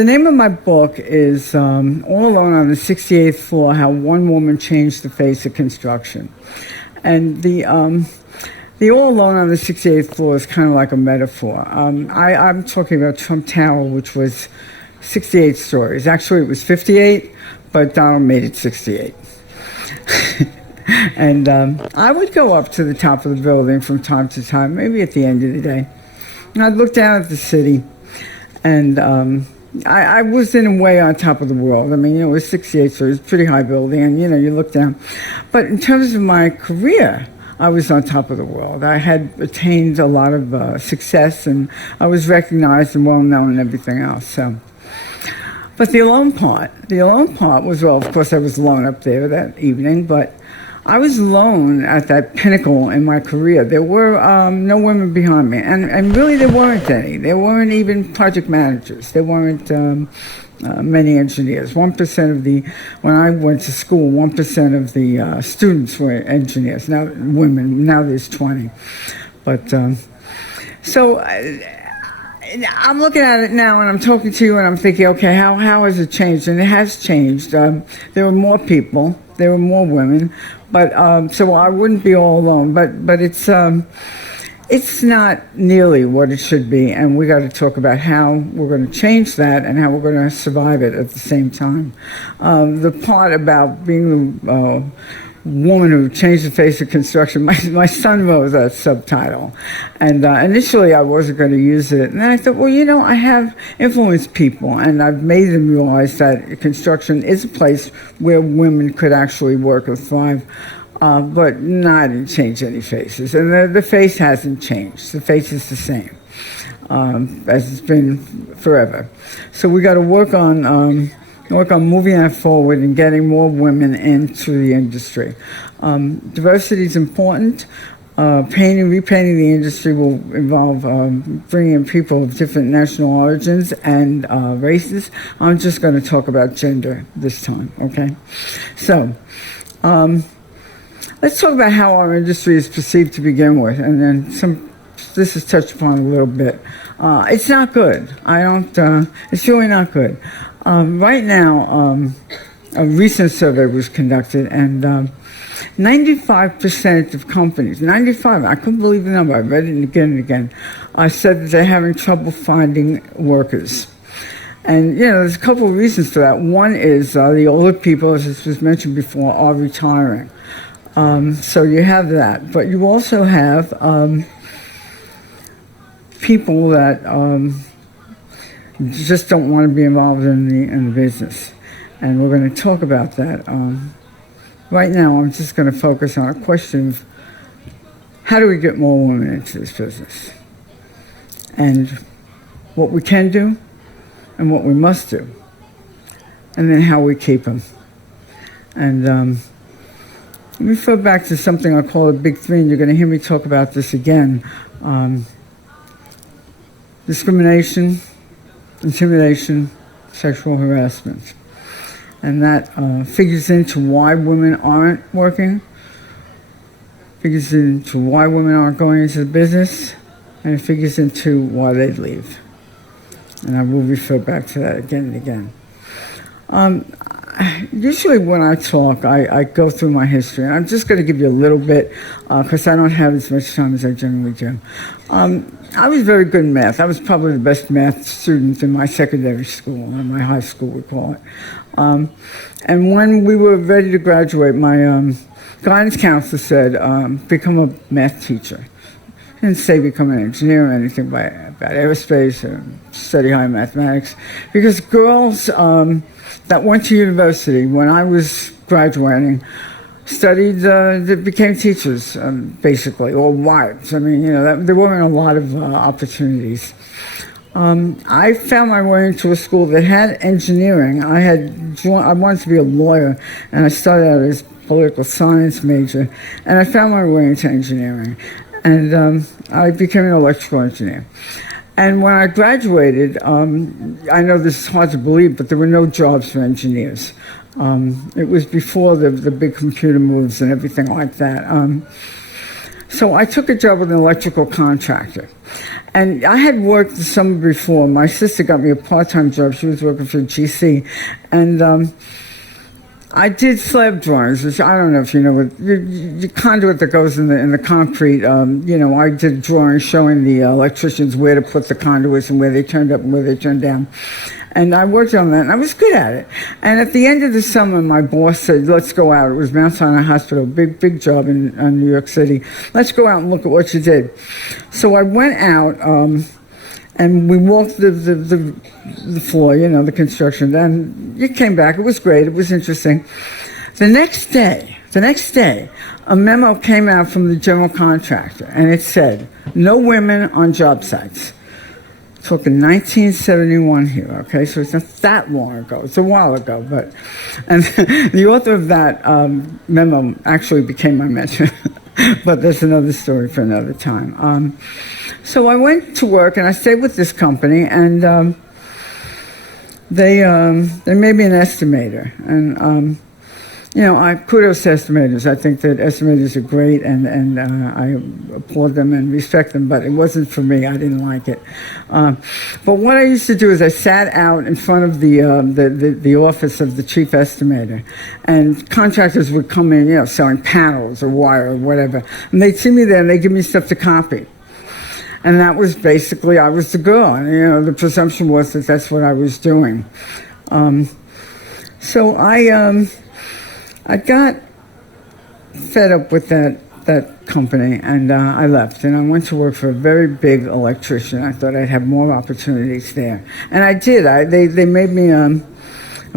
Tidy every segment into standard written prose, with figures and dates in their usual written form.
The name of my book is All Alone on the 68th Floor, How One Woman Changed the Face of Construction. And the All Alone on the 68th Floor is kind of like a metaphor. I'm talking about Trump Tower, which was 68 stories. Actually, it was 58, but Donald made it 68. And I would go up to the top of the building from time to time, maybe at the end of the day. And I'd look down at the city, and I was in a way on top of the world. I mean, it was 68 stories, pretty high building, and you look down. But in terms of my career, I was on top of the world. I had attained a lot of success, and I was recognized and well known and everything else. So, but the alone part was, well, of course, I was alone up there that evening, but I was alone at that pinnacle in my career. There were no women behind me, and really there weren't any. There weren't even project managers. There weren't many engineers. 1% of when I went to school, 1% of the students were engineers. Now, women, now there's 20. But, so I'm looking at it now, and I'm talking to you, and I'm thinking, okay, how has it changed? And it has changed. There were more people. There were more women. But so I wouldn't be all alone. But it's not nearly what it should be, and we got to talk about how we're going to change that and how we're going to survive it at the same time. The part about being the woman who changed the face of construction, my son wrote that subtitle, and initially I wasn't going to use it, and then I thought, well, I have influenced people, and I've made them realize that construction is a place where women could actually work or thrive. But not change any faces. And the face hasn't changed. The face is the same as it's been forever. So we got to work on moving that forward and getting more women into the industry. Diversity is important. Repainting the industry will involve bringing in people of different national origins and races. I'm just going to talk about gender this time, okay? So, let's talk about how our industry is perceived to begin with, and then this is touched upon a little bit. It's not good. It's really not good. Right now, a recent survey was conducted, and 95% of companies, 95, I couldn't believe the number, I read it again and again, said that they're having trouble finding workers. And, there's a couple of reasons for that. One is the older people, as this was mentioned before, are retiring. So you have that, but you also have people that just don't want to be involved in the business, and we're going to talk about that. Right now, I'm just going to focus on a question of how do we get more women into this business, and what we can do, and what we must do, and then how we keep them. And let me refer back to something I call the Big Three, and you're going to hear me talk about this again. Discrimination, intimidation, sexual harassment. And that figures into why women aren't working, figures into why women aren't going into the business, and it figures into why they leave. And I will refer back to that again and again. Usually when I talk, I go through my history, and I'm just going to give you a little bit because I don't have as much time as I generally do. I was very good in math. I was probably the best math student in my secondary school, or my high school, we call it. And when we were ready to graduate, my guidance counselor said, become a math teacher. He didn't say become an engineer or anything about aerospace or study higher mathematics, because girls that went to university when I was graduating studied, they became teachers, basically, or wives. I mean, there weren't a lot of opportunities. I found my way into a school that had engineering. I wanted to be a lawyer, and I started out as a political science major, and I found my way into engineering. And I became an electrical engineer. And when I graduated, I know this is hard to believe, but there were no jobs for engineers. It was before the big computer moves and everything like that. So I took a job with an electrical contractor. And I had worked the summer before. My sister got me a part-time job. She was working for GC. And I did slab drawings, which I don't know if you know, the conduit that goes in the concrete. I did drawings showing the electricians where to put the conduits and where they turned up and where they turned down. And I worked on that, and I was good at it. And at the end of the summer, my boss said, let's go out. It was Mount Sinai Hospital, big job in New York City. Let's go out and look at what you did. So I went out, and we walked the floor, the construction. And it came back. It was great. It was interesting. The next day, a memo came out from the general contractor, and it said, no women on job sites. Talking 1971 here, okay? So it's not that long ago. It's a while ago, and the author of that memo actually became my mentor. But that's another story for another time. So I went to work, and I stayed with this company, and they made me an estimator. And I kudos to estimators. I think that estimators are great, and I applaud them and respect them, but it wasn't for me. I didn't like it. But what I used to do is I sat out in front of the office of the chief estimator, and contractors would come in, selling panels or wire or whatever, and they'd see me there, and they'd give me stuff to copy. And that was basically, I was the girl. And, the presumption was that that's what I was doing. So I got fed up with that company, and I left. And I went to work for a very big electrician. I thought I'd have more opportunities there. And I did. They made me a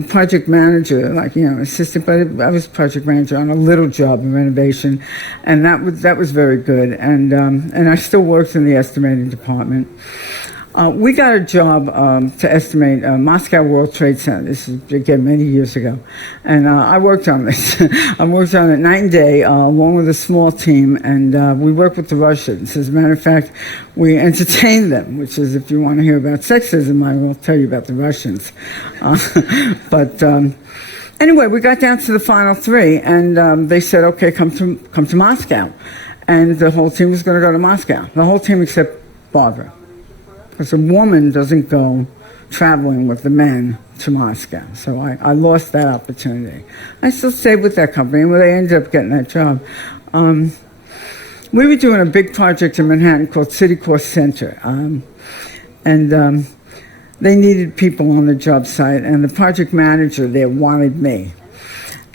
project manager, assistant, but I was project manager on a little job in renovation, and that was very good. And I still worked in the estimating department. We got a job to estimate Moscow World Trade Center. This is, again, many years ago. And I worked on this. I worked on it night and day, along with a small team, and we worked with the Russians. As a matter of fact, we entertained them, which is, if you want to hear about sexism, I will tell you about the Russians. Anyway, we got down to the final three, and they said, okay, come to Moscow. And the whole team was going to go to Moscow. The whole team except Barbara. Because a woman doesn't go traveling with the men to Moscow. So I lost that opportunity. I still stayed with that company, and they ended up getting that job. We were doing a big project in Manhattan called City Core Center. And they needed people on the job site, and the project manager there wanted me.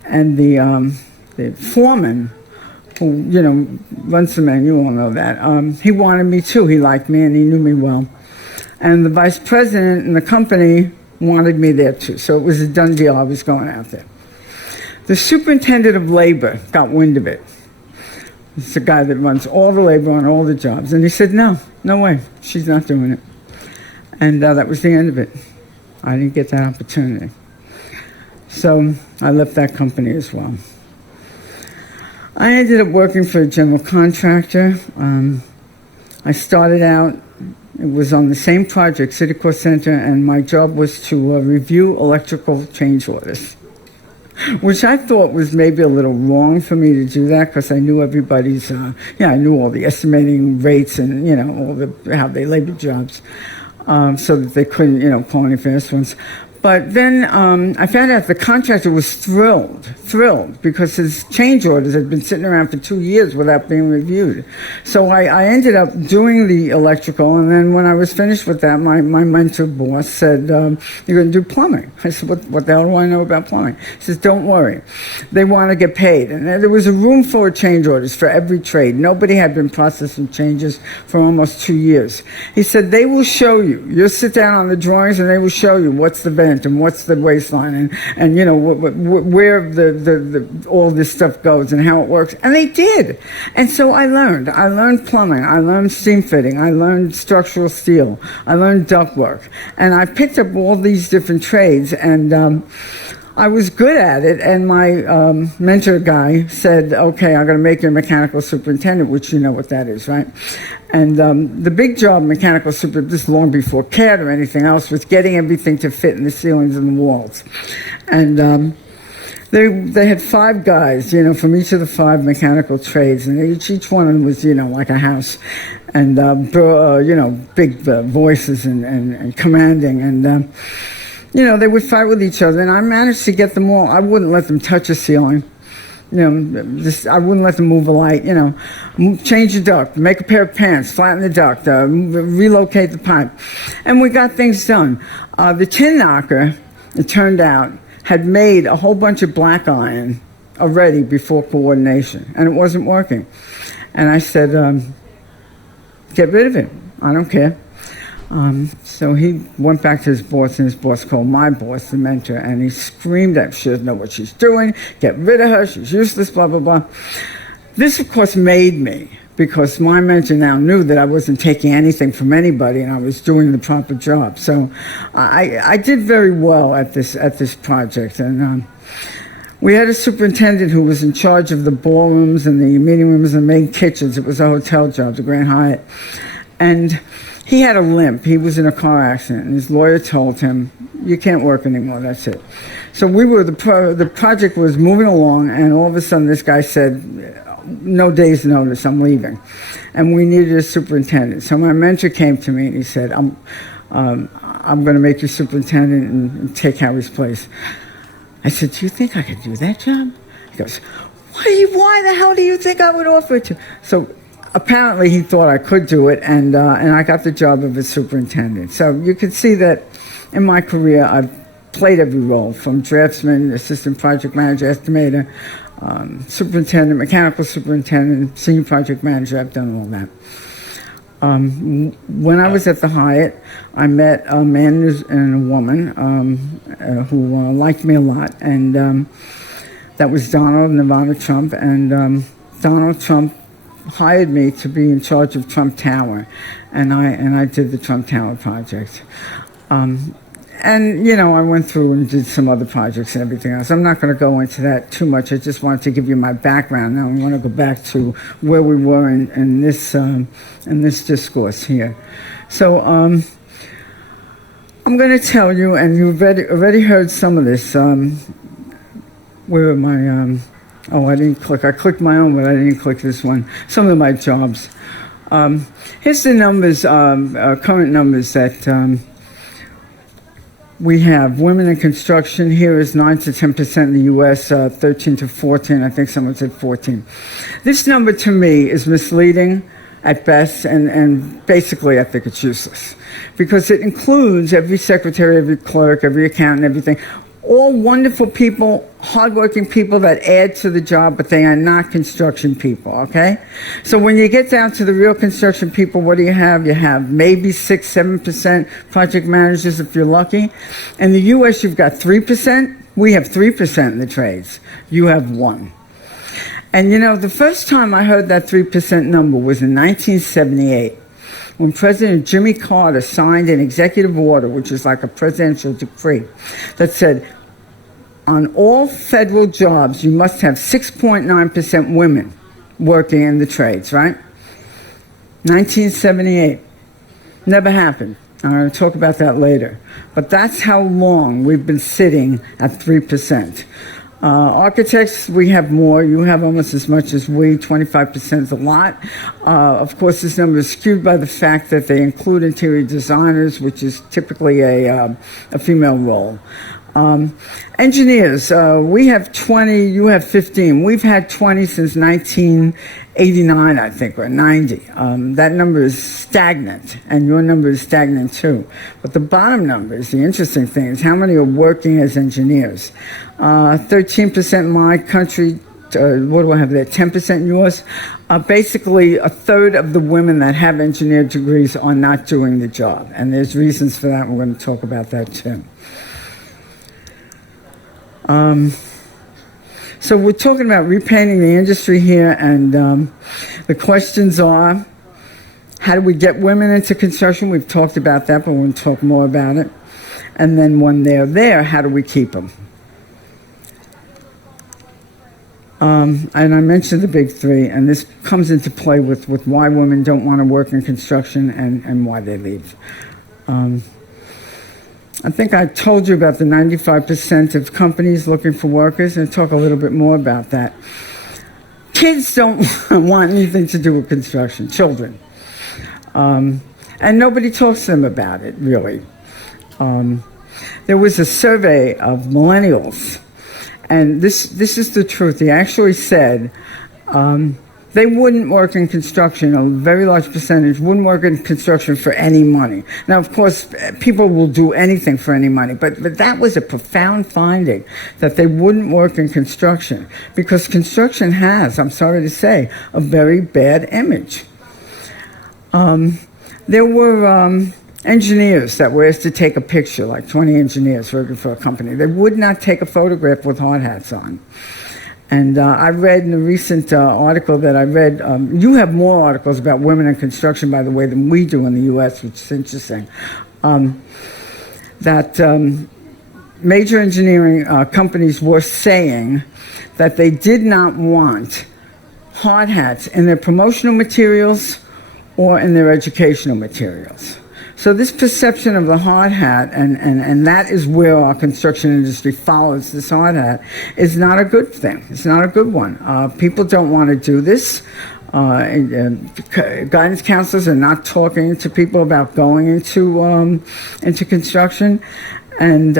And the foreman, who, runs the man, you all know that, he wanted me too. He liked me, and he knew me well. And the vice president in the company wanted me there too. So it was a done deal. I was going out there. The superintendent of labor got wind of it. It's the guy that runs all the labor on all the jobs. And he said, no way. She's not doing it. And that was the end of it. I didn't get that opportunity. So I left that company as well. I ended up working for a general contractor. I started out, it was on the same project, City Core Center, and my job was to review electrical change orders, which I thought was maybe a little wrong for me to do that because I knew everybody's, I knew all the estimating rates and, how they labeled jobs, so that they couldn't, call any fast ones. But then I found out the contractor was thrilled, because his change orders had been sitting around for 2 years without being reviewed. So I ended up doing the electrical, and then when I was finished with that, my mentor boss said, you're going to do plumbing. I said, what the hell do I know about plumbing? He says, don't worry. They want to get paid. And there was a room full of change orders for every trade. Nobody had been processing changes for almost 2 years. He said, they will show you. You'll sit down on the drawings, and they will show you what's the vent and what's the waistline and where all this stuff goes and how it works. And they did. And so I learned plumbing, I learned steam fitting, I learned structural steel, I learned ductwork, and I picked up all these different trades, and I was good at it. And my mentor guy said, okay, I'm going to make you a mechanical superintendent, which you know what that is, right? And the big job mechanical superintendent, this long before CAD or anything else, was getting everything to fit in the ceilings and the walls. And They had 5 guys, from each of the 5 mechanical trades, and each one of them was, like a house, and big voices and commanding, and they would fight with each other, and I managed to get them all. I wouldn't let them touch a ceiling. I wouldn't let them move a light, change the duct, make a pair of pants, flatten the duct, relocate the pipe. And we got things done. The tin knocker, it turned out, had made a whole bunch of black iron already before coordination, and it wasn't working. And I said, get rid of it. I don't care. So he went back to his boss, and his boss called my boss, the mentor, and he screamed at her, she doesn't know what she's doing, get rid of her, she's useless, blah, blah, blah. This, of course, made me, because my mentor now knew that I wasn't taking anything from anybody and I was doing the proper job. So I did very well at this project. And we had a superintendent who was in charge of the ballrooms and the meeting rooms and the main kitchens. It was a hotel job, the Grand Hyatt. And he had a limp. He was in a car accident, and his lawyer told him, you can't work anymore, that's it. So the project was moving along, and all of a sudden this guy said, no day's notice, I'm leaving. And we needed a superintendent. So my mentor came to me and he said, I'm going to make you superintendent and take Harry's place. I said, do you think I could do that job? He goes, why the hell do you think I would offer it to? So apparently he thought I could do it, and I got the job of a superintendent. So you can see that in my career I've played every role, from draftsman, assistant project manager, estimator, superintendent, mechanical superintendent, senior project manager. I've done all that. When I was at the Hyatt, I met a man and a woman who liked me a lot, and that was Donald and Ivana Trump, and Donald Trump hired me to be in charge of Trump Tower, and I did the Trump Tower project. And, I went through and did some other projects and everything else. I'm not going to go into that too much. I just wanted to give you my background. Now I want to go back to where we were in this discourse here. So I'm going to tell you, and you've already heard some of this. Where are my... I didn't click. I clicked my own, but I didn't click this one. Some of my jobs. Here's the numbers, current numbers that we have. Women in construction, here is 9 to 10% in the U.S., 13 to 14. I think someone said 14. This number to me is misleading at best, and basically I think it's useless, because it includes every secretary, every clerk, every accountant, everything. All wonderful people, hardworking people that add to the job, but they are not construction people, okay? So when you get down to the real construction people, what do you have? You have maybe 6, 7% project managers if you're lucky. In the U.S., you've got 3%. We have 3% in the trades. You have 1. And the first time I heard that 3% number was in 1978. When President Jimmy Carter signed an executive order, which is like a presidential decree, that said, on all federal jobs, you must have 6.9% women working in the trades, right? 1978. Never happened. I'm going to talk about that later. But that's how long we've been sitting at 3%. Architects, we have more. You have almost as much as we. 25% is a lot. Of course, this number is skewed by the fact that they include interior designers, which is typically a female role. Engineers, we have 20, you have 15. We've had 20 since 1989, I think, or 90. That number is stagnant, and your number is stagnant too. But the bottom number is the interesting thing, is how many are working as engineers. 13% in my country. What do I have there? 10% in yours. Basically, a third of the women that have engineer degrees are not doing the job, and there's reasons for that. We're going to talk about that too. So we're talking about repainting the industry here, and the questions are, how do we get women into construction? We've talked about that, but we're going to talk more about it. And then when they're there, how do we keep them? And I mentioned the big 3, and this comes into play with why women don't want to work in construction and why they leave. I think I told you about the 95% of companies looking for workers, and talk a little bit more about that. Kids don't want anything to do with construction, children. And nobody talks to them about it, really. There was a survey of millennials, and this is the truth. They actually said they wouldn't work in construction. A very large percentage wouldn't work in construction for any money. Now, of course, people will do anything for any money, but that was a profound finding, that they wouldn't work in construction, because construction has, I'm sorry to say, a very bad image. There were engineers that were asked to take a picture, like 20 engineers working for a company. They would not take a photograph with hard hats on. And I read in a recent article that I read, you have more articles about women in construction, by the way, than we do in the U.S., which is interesting, that major engineering companies were saying that they did not want hard hats in their promotional materials or in their educational materials. So this perception of the hard hat, and that is where our construction industry follows this hard hat, is not a good thing. It's not a good one. People don't want to do this. Guidance counselors are not talking to people about going into construction. And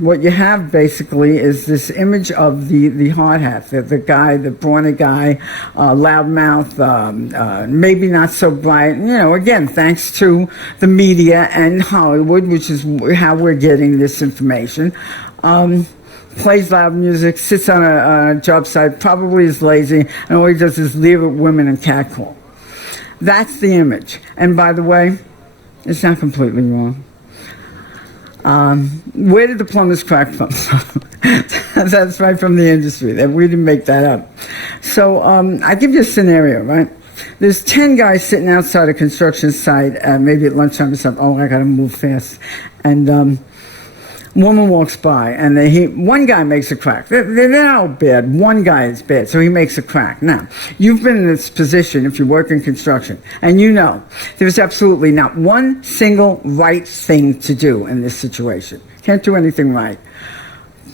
what you have basically is this image of the hard hat, the guy, the brawny guy, loudmouth, maybe not so bright. You know, again, thanks to the media and Hollywood, which is how we're getting this information. Plays loud music, sits on a job site, probably is lazy, and all he does is leer at women and catcall. That's the image. And by the way, it's not completely wrong. Where did the plumbers crack from? That's right from the industry. We didn't make that up. So I give you a scenario, right? There's 10 guys sitting outside a construction site, maybe at lunchtime or something. Oh, I got to move fast. And woman walks by, and one guy makes a crack. They're not all bad. One guy is bad, so he makes a crack. Now, you've been in this position if you work in construction, and you know there's absolutely not one single right thing to do in this situation. Can't do anything right.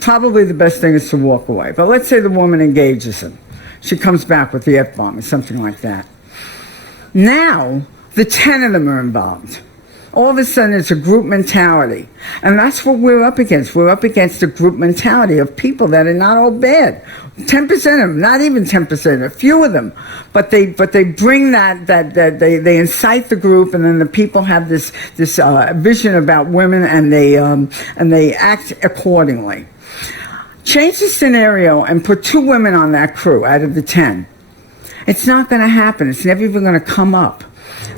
Probably the best thing is to walk away. But let's say the woman engages him. She comes back with the F-bomb or something like that. Now, the 10 of them are involved. All of a sudden, it's a group mentality. And that's what we're up against. We're up against a group mentality of people that are not all bad. 10% of them, not even 10%, a few of them. But they bring they incite the group, and then the people have this vision about women, and they act accordingly. Change the scenario and put 2 women on that crew out of the 10. It's not going to happen. It's never even going to come up.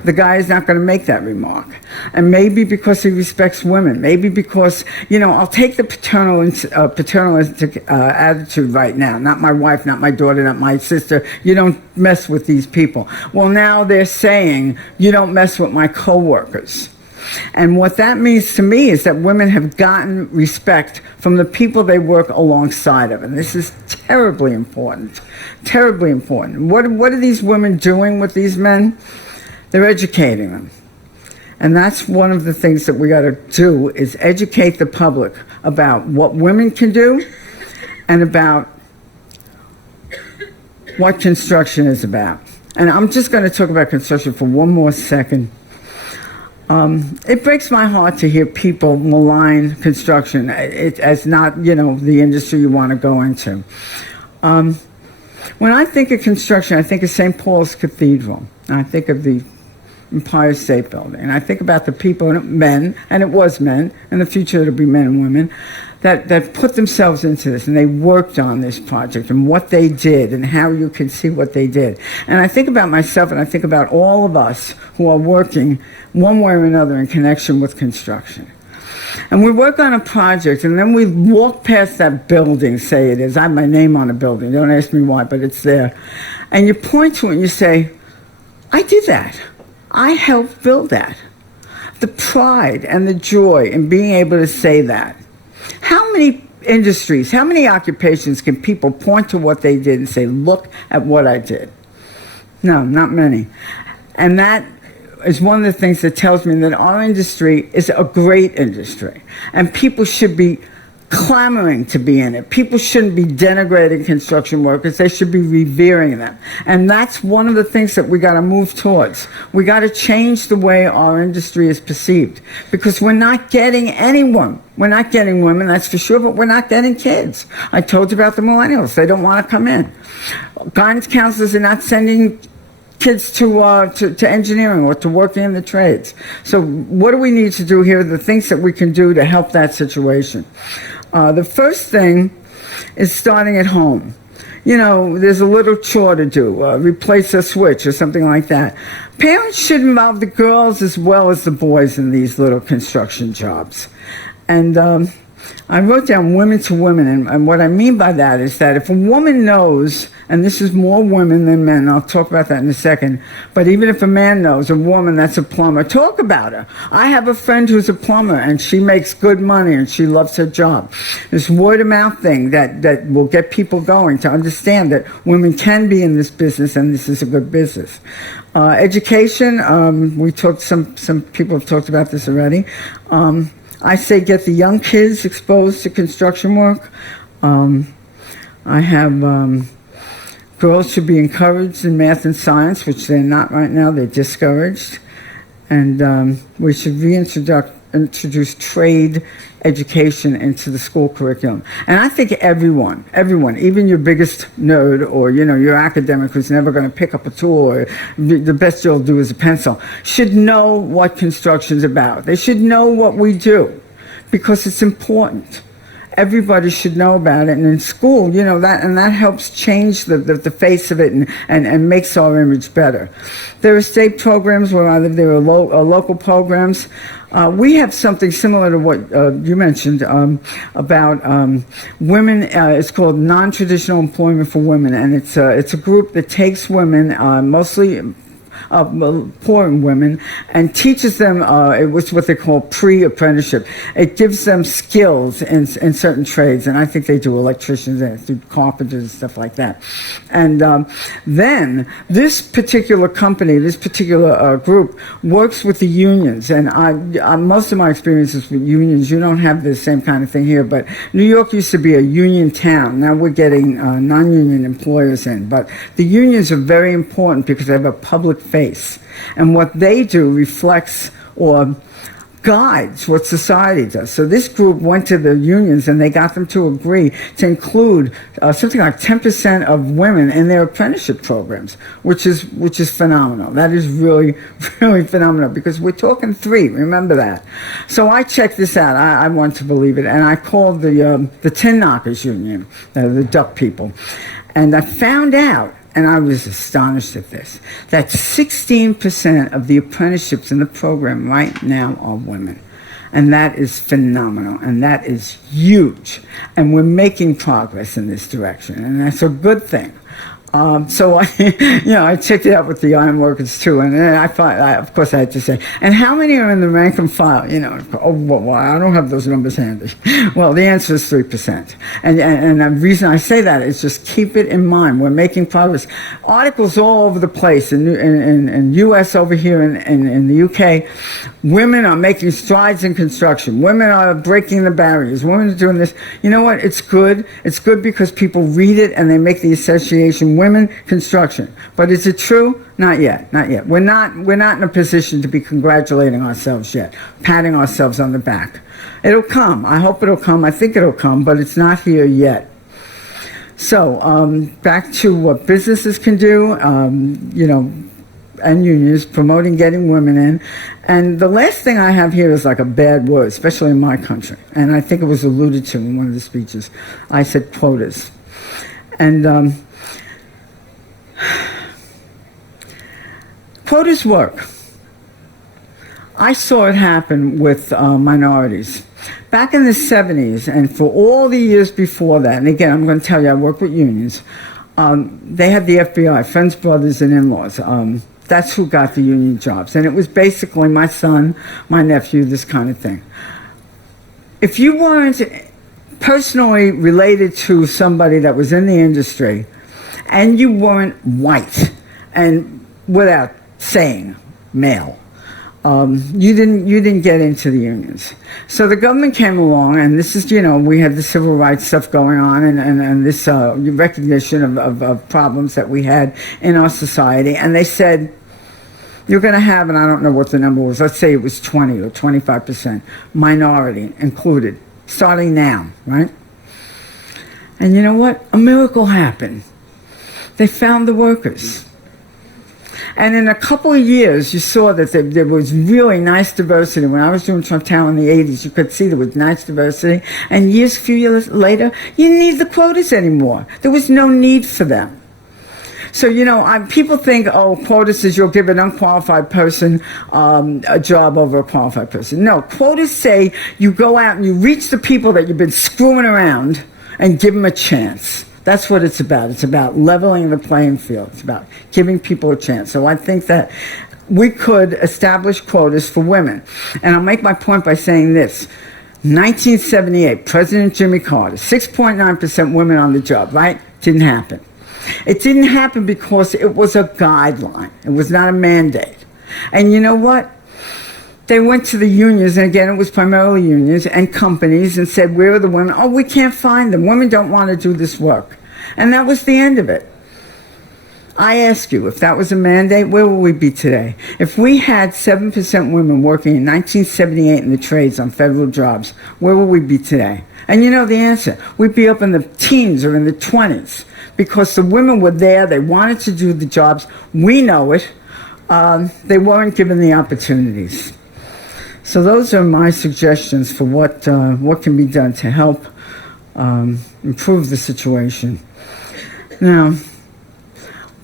The guy is not going to make that remark. And maybe because he respects women. Maybe because, I'll take the paternalistic attitude right now. Not my wife, not my daughter, not my sister. You don't mess with these people. Well, now they're saying, you don't mess with my coworkers. And what that means to me is that women have gotten respect from the people they work alongside of. And this is terribly important. Terribly important. What are these women doing with these men? They're educating them. And that's one of the things that we got to do, is educate the public about what women can do and about what construction is about. And I'm just going to talk about construction for one more second. It breaks my heart to hear people malign construction as not, the industry you want to go into. When I think of construction, I think of St. Paul's Cathedral. I think of the Empire State Building. And I think about the people, men, and it was men, in the future it'll be men and women, that put themselves into this, and they worked on this project, and what they did, and how you can see what they did. And I think about myself, and I think about all of us who are working one way or another in connection with construction. And we work on a project, and then we walk past that building, say it is. I have my name on a building. Don't ask me why, but it's there. And you point to it and you say, I did that. I helped build that. The pride and the joy in being able to say that. How many industries, how many occupations can people point to what they did and say, look at what I did? No, not many. And that is one of the things that tells me that our industry is a great industry, and people should be clamoring to be in it. People shouldn't be denigrating construction workers. They should be revering them. And that's one of the things that we got to move towards. We got to change the way our industry is perceived, because we're not getting anyone. We're not getting women, that's for sure, but we're not getting kids. I told you about the millennials. They don't want to come in. Guidance counselors are not sending kids to engineering or to working in the trades. So what do we need to do here? The things that we can do to help that situation. The first thing is starting at home. You know, there's a little chore to do, replace a switch or something like that. Parents should involve the girls as well as the boys in these little construction jobs. And I wrote down women to women, and what I mean by that is that if a woman knows, and this is more women than men, I'll talk about that in a second, but even if a man knows a woman that's a plumber, talk about her. I have a friend who's a plumber, and she makes good money, and she loves her job. This word of mouth thing that will get people going to understand that women can be in this business, and this is a good business. Education, we talked, some people have talked about this already. I say get the young kids exposed to construction work. I have girls should be encouraged in math and science, which they're not right now. They're discouraged. And we should introduce trade education into the school curriculum. And I think everyone, even your biggest nerd or, you know, your academic who's never going to pick up a tool or the best you'll do is a pencil, should know what construction's about. They should know what we do because it's important. Everybody should know about it, and in school, you know, that helps change the face of it and makes our image better. There are state programs where I live. There are local programs. We have something similar to what you mentioned about women. It's called Non-Traditional Employment for Women, and it's a group that takes women, mostly poor women, and teaches them, it was what they call pre-apprenticeship. It gives them skills in certain trades, and I think they do electricians and do carpenters and stuff like that. And then this particular company, this particular group works with the unions, and most of my experiences with unions, you don't have the same kind of thing here, but New York used to be a union town. Now we're getting non-union employers in, but the unions are very important because they have a public face, and what they do reflects or guides what society does. So this group went to the unions and they got them to agree to include something like 10% of women in their apprenticeship programs, which is phenomenal. That is really, really phenomenal because we're talking 3. Remember that. So I checked this out. I want to believe it, and I called the Tin Knockers Union, the duck people, and I found out, and I was astonished at this, that 16% of the apprenticeships in the program right now are women. And that is phenomenal, and that is huge. And we're making progress in this direction, and that's a good thing. So I checked it out with the iron workers too, and then of course I had to say, and how many are in the rank and file? You know, well, I don't have those numbers handy. Well, the answer is 3%, and the reason I say that is just keep it in mind. We're making progress. Articles all over the place in U.S. over here in the U.K. Women are making strides in construction. Women are breaking the barriers. Women are doing this. You know what? It's good. It's good because people read it and they make the association. Women construction. But is it true? Not yet. Not yet. We're not in a position to be congratulating ourselves yet, patting ourselves on the back. It'll come. I hope it'll come. I think it'll come, but it's not here yet. So back to what businesses can do, and unions, promoting getting women in. And the last thing I have here is like a bad word, especially in my country. And I think it was alluded to in one of the speeches. I said quotas. And quotas work. I saw it happen with minorities. Back in the 70s, and for all the years before that, and again, I'm going to tell you, I work with unions, they had the FBI, friends, brothers, and in-laws. That's who got the union jobs. And it was basically my son, my nephew, this kind of thing. If you weren't personally related to somebody that was in the industry, and you weren't white, and without saying male, you didn't get into the unions. So the government came along, and this is, we had the civil rights stuff going on, and this recognition of problems that we had in our society, and they said, you're going to have, and I don't know what the number was, let's say it was 20 or 25% minority included, starting now, right? And you know what? A miracle happened. They found the workers. And in a couple of years, you saw that there was really nice diversity. When I was doing Trump Town in the 80s, you could see there was nice diversity. And a few years later, you didn't need the quotas anymore. There was no need for them. So, people think, quotas is you'll give an unqualified person a job over a qualified person. No, quotas say you go out and you reach the people that you've been screwing around and give them a chance. That's what it's about. It's about leveling the playing field. It's about giving people a chance. So I think that we could establish quotas for women. And I'll make my point by saying this. 1978, President Jimmy Carter, 6.9% women on the job, right? Didn't happen. It didn't happen because it was a guideline. It was not a mandate. And you know what? They went to the unions, and again, it was primarily unions and companies, and said, where are the women? Oh, we can't find them. Women don't want to do this work. And that was the end of it. I ask you, if that was a mandate, where would we be today? If we had 7% women working in 1978 in the trades on federal jobs, where would we be today? And you know the answer. We'd be up in the teens or in the 20s because the women were there. They wanted to do the jobs. We know it. They weren't given the opportunities. So those are my suggestions for what can be done to help improve the situation. Now,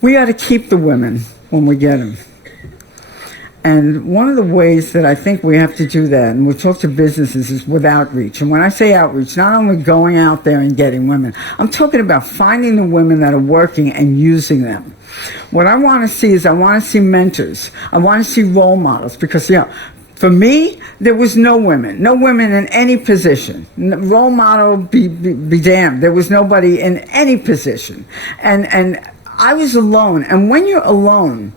we ought to keep the women when we get them. And one of the ways that I think we have to do that, and we'll talk to businesses, is with outreach. And when I say outreach, not only going out there and getting women, I'm talking about finding the women that are working and using them. What I want to see is I want to see mentors. I want to see role models because, for me, there was no women in any position. Role model, be damned. There was nobody in any position. And I was alone. And when you're alone,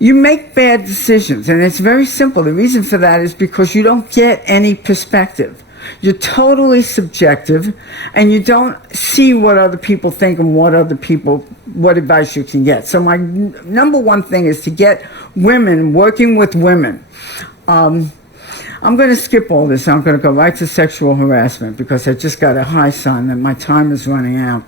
you make bad decisions. And it's very simple. The reason for that is because you don't get any perspective. You're totally subjective, and you don't see what other people think and what advice you can get. So my number one thing is to get women working with women. I'm going to skip all this. I'm going to go right to sexual harassment because I just got a high sign that my time is running out.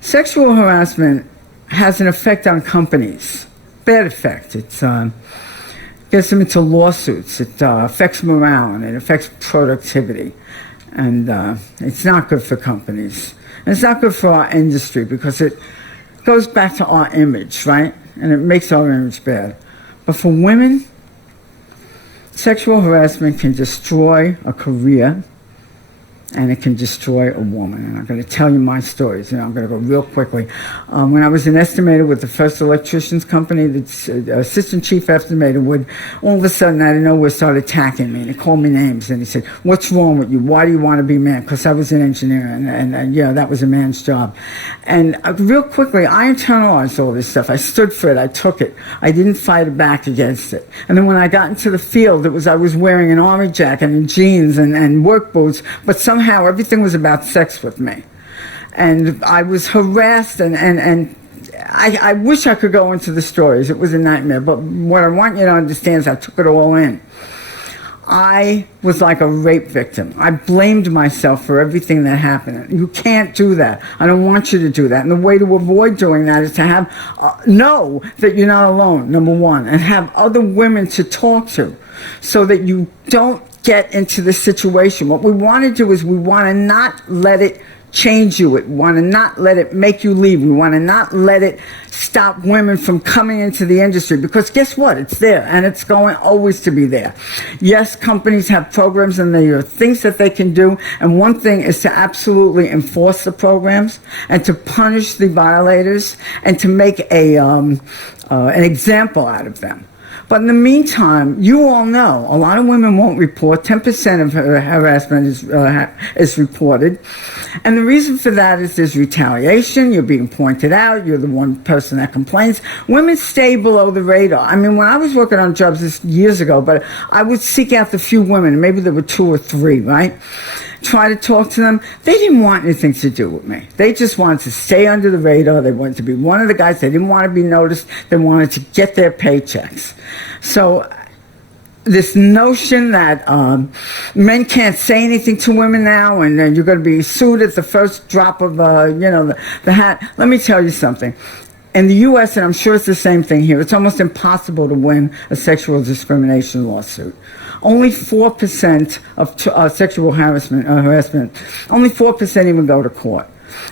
Sexual harassment has an effect on companies. Bad effect. It's gets them into lawsuits. It affects morale and it affects productivity. And it's not good for companies. And it's not good for our industry because it goes back to our image, right? And it makes our image bad. But for women, sexual harassment can destroy a career and it can destroy a woman. And I'm going to tell you my stories, and I'm going to go real quickly. When I was an estimator with the first electricians company, the assistant chief estimator would, all of a sudden, out of nowhere, start attacking me, and he called me names, and he said, what's wrong with you? Why do you want to be a man? Because I was an engineer, and that was a man's job. And real quickly, I internalized all this stuff. I stood for it. I took it. I didn't fight back against it. And then when I got into the field, I was wearing an army jacket and jeans and work boots, but somehow everything was about sex with me. And I was harassed, and I wish I could go into the stories. It was a nightmare. But what I want you to understand is I took it all in. I was like a rape victim. I blamed myself for everything that happened. You can't do that. I don't want you to do that. And the way to avoid doing that is to have, know that you're not alone, number one, and have other women to talk to so that you don't get into the situation. What we want to do is we want to not let it change you. We want to not let it make you leave. We want to not let it stop women from coming into the industry because guess what? It's there and it's going always to be there. Yes, companies have programs and there are things that they can do, and one thing is to absolutely enforce the programs and to punish the violators and to make an example out of them. But in the meantime, you all know a lot of women won't report. 10% of harassment is reported. And the reason for that is there's retaliation. You're being pointed out. You're the one person that complains. Women stay below the radar. I mean, when I was working on jobs this years ago, but I would seek out the few women, maybe there were 2 or 3, right? Try to talk to them. They didn't want anything to do with me. They just wanted to stay under the radar. They wanted to be one of the guys. They didn't want to be noticed. They wanted to get their paychecks. So this notion that men can't say anything to women now, and you're going to be sued at the first drop of the hat. Let me tell you something. In the U.S., and I'm sure it's the same thing here, it's almost impossible to win a sexual discrimination lawsuit. Only 4% of sexual harassment, only 4% even go to court.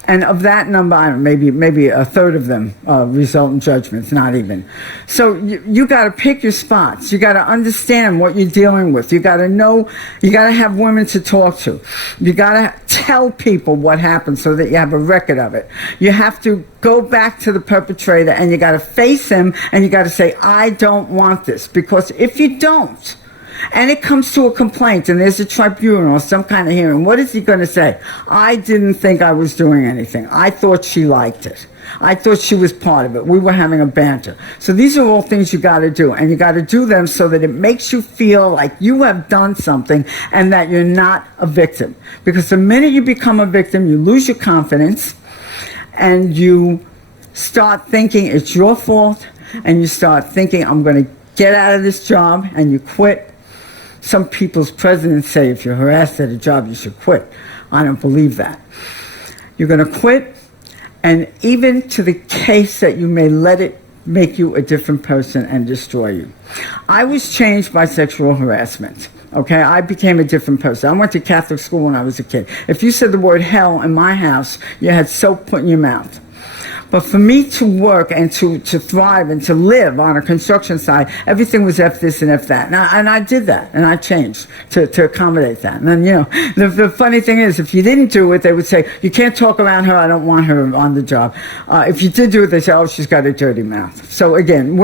And of that number, I don't know, maybe a third of them result in judgments, not even. So you got to pick your spots. You got to understand what you're dealing with. You got to know, you got to have women to talk to. You got to tell people what happened so that you have a record of it. You have to go back to the perpetrator and you got to face him and you got to say, I don't want this. Because if you don't, and it comes to a complaint and there's a tribunal or some kind of hearing, what is he going to say? I didn't think I was doing anything. I thought she liked it. I thought she was part of it. We were having a banter. So these are all things you got to do, and you got to do them so that it makes you feel like you have done something and that you're not a victim. Because the minute you become a victim, you lose your confidence and you start thinking it's your fault, and you start thinking I'm going to get out of this job, and you quit. Some people's presidents say if you're harassed at a job, you should quit. I don't believe that. You're going to quit, and even to the case that you may let it make you a different person and destroy you. I was changed by sexual harassment. Okay, I became a different person. I went to Catholic school when I was a kid. If you said the word hell in my house, you had soap put in your mouth. But for me to work and to thrive and to live on a construction site, everything was F this and F that. And I did that, and I changed to accommodate that. And then, the funny thing is, if you didn't do it, they would say, you can't talk around her, I don't want her on the job. If you did do it, they say, oh, she's got a dirty mouth. So again,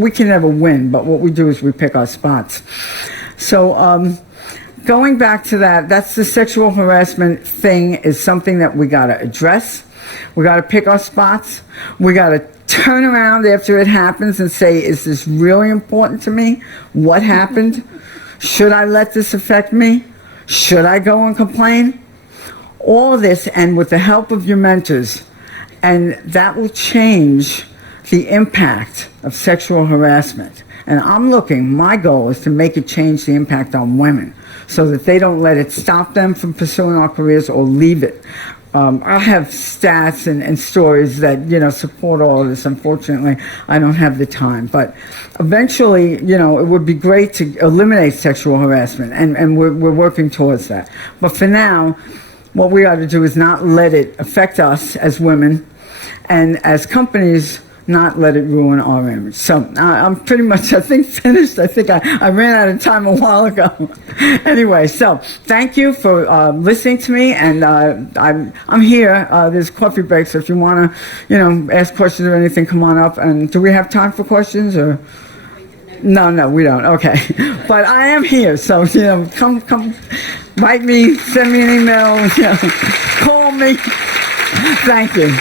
we can never win, but what we do is we pick our spots. So going back to that's the sexual harassment thing is something that we got to address. We got to pick our spots. We got to turn around after it happens and say, is this really important to me? What happened? Should I let this affect me? Should I go and complain? All this, and with the help of your mentors, and that will change the impact of sexual harassment. And my goal is to make it change the impact on women so that they don't let it stop them from pursuing our careers or leave it. I have stats and stories that, support all of this. Unfortunately, I don't have the time. But eventually, it would be great to eliminate sexual harassment, and we're working towards that. But for now, what we ought to do is not let it affect us as women, and as companies, not let it ruin our image. So I'm pretty much, I think, finished. I think I ran out of time a while ago. Anyway, so thank you for listening to me, and I'm here. There's coffee breaks, so if you want to, ask questions or anything, come on up. And do we have time for questions or? No, we don't. Okay, but I am here, so come, write me, send me an email, call me. Thank you.